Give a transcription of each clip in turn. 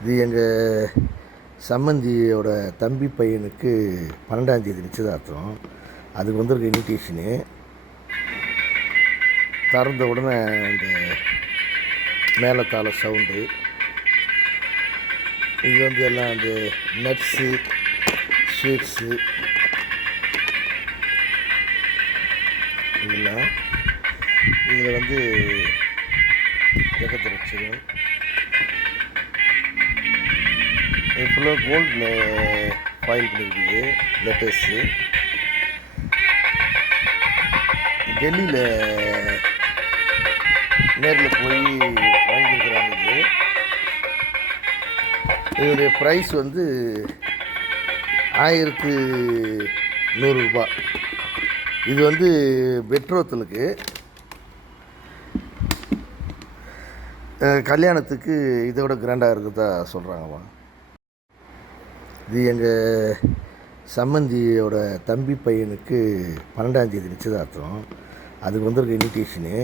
இது எங்கள் சம்மந்தியோட தம்பி பையனுக்கு 12ஆம் தேதி நிச்சயதார்த்தம். அதுக்கு வந்திருக்க இன்விடேஷனு. திறந்த உடனே இந்த மேளதாள சவுண்டு, இது எல்லாம் அந்த நட்ஸு, ஸ்வீட்ஸு இதெல்லாம் இதில் ஜெகத்ரட்சகம். இது ஃபுல்லாக கோல்டில் ஃபாயில் பண்ணியிருக்குது. லெட்டர்ஸு டெல்லியில் நேரில் போய் வாங்கியிருக்கிறாங்க. இதனுடைய ப்ரைஸ் 1100 ரூபா. இது பெட்ரோத்தலுக்கு, கல்யாணத்துக்கு இதை விட கிராண்டாக இருக்குதா சொல்கிறாங்கம்மா. இது எங்கள் சம்மந்தியோட தம்பி பையனுக்கு 12ஆம் தேதி நிச்சயதார்த்தம். அதுக்கு வந்திருக்க இன்விடேஷனு.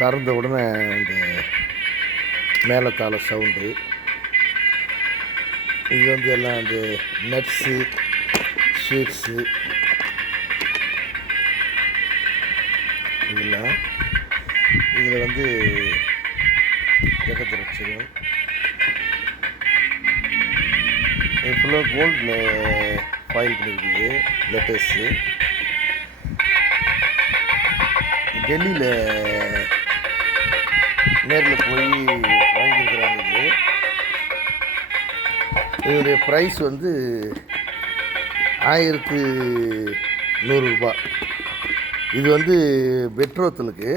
திறந்த உடனே இந்த மேளதாள சவுண்டு, இது எல்லாம் அந்த நட்ஸு, ஸ்வீட்ஸு இதெல்லாம் இதில் ஜெகத்ரட்சகம். இது ஃபுல்லாக கோல்டில் ஃபாயில் பண்ணியிருக்குது. லெட்டர்ஸு டெல்லியில் நேரில் போய் வாங்கியிருக்கிறாங்க. இதனுடைய ப்ரைஸ் 1100 ரூபா. இது பெட்ரோத்தலுக்கு,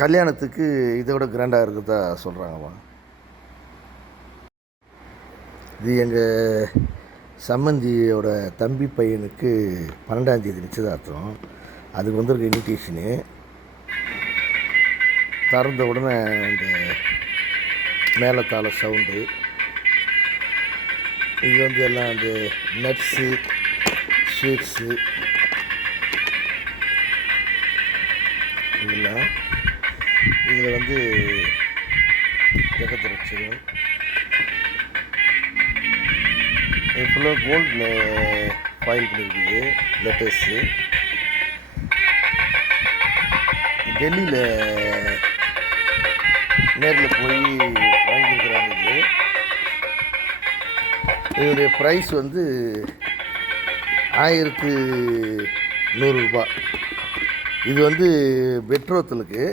கல்யாணத்துக்கு இதை விட கிராண்டாக இருக்குதா சொல்கிறாங்கம்மா. இது எங்கள் சம்மந்தியோட தம்பி பையனுக்கு 12ஆம் தேதி நிச்சயதார்த்தம். அதுக்கு வந்திருக்க இன்விடேஷனு. திறந்த உடனே இந்த மேளதாள சவுண்டு, இது எல்லாம் அந்த நட்ஸு, ஸ்வீட்ஸு இதெல்லாம் இதில் ஜெகத்ரட்சகம். இது ஃபுல்லாக கோல்டில் ஃபாயில் பண்ணியிருக்குது. லெட்டர்ஸு டெல்லியில் நேரில் போய் வாங்கியிருக்கிறாங்க. இதனுடைய ப்ரைஸ் 1100 ரூபா. இது பெட்ரோத்தலுக்கு,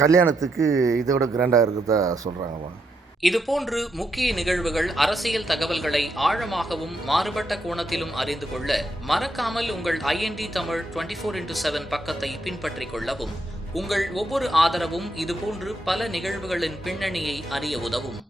கல்யாணத்துக்கு இதை விட கிராண்டாக இருக்குதா சொல்கிறாங்கம்மா. இதுபோன்று முக்கிய நிகழ்வுகள், அரசியல் தகவல்களை ஆழமாகவும் மாறுபட்ட கோணத்திலும் அறிந்து கொள்ள மறக்காமல் உங்கள் IND தமிழ் 24x7 பக்கத்தை பின்பற்றிக் கொள்ளவும். உங்கள் ஒவ்வொரு ஆதரவும் இதுபோன்று பல நிகழ்வுகளின் பின்னணியை அறிய உதவும்.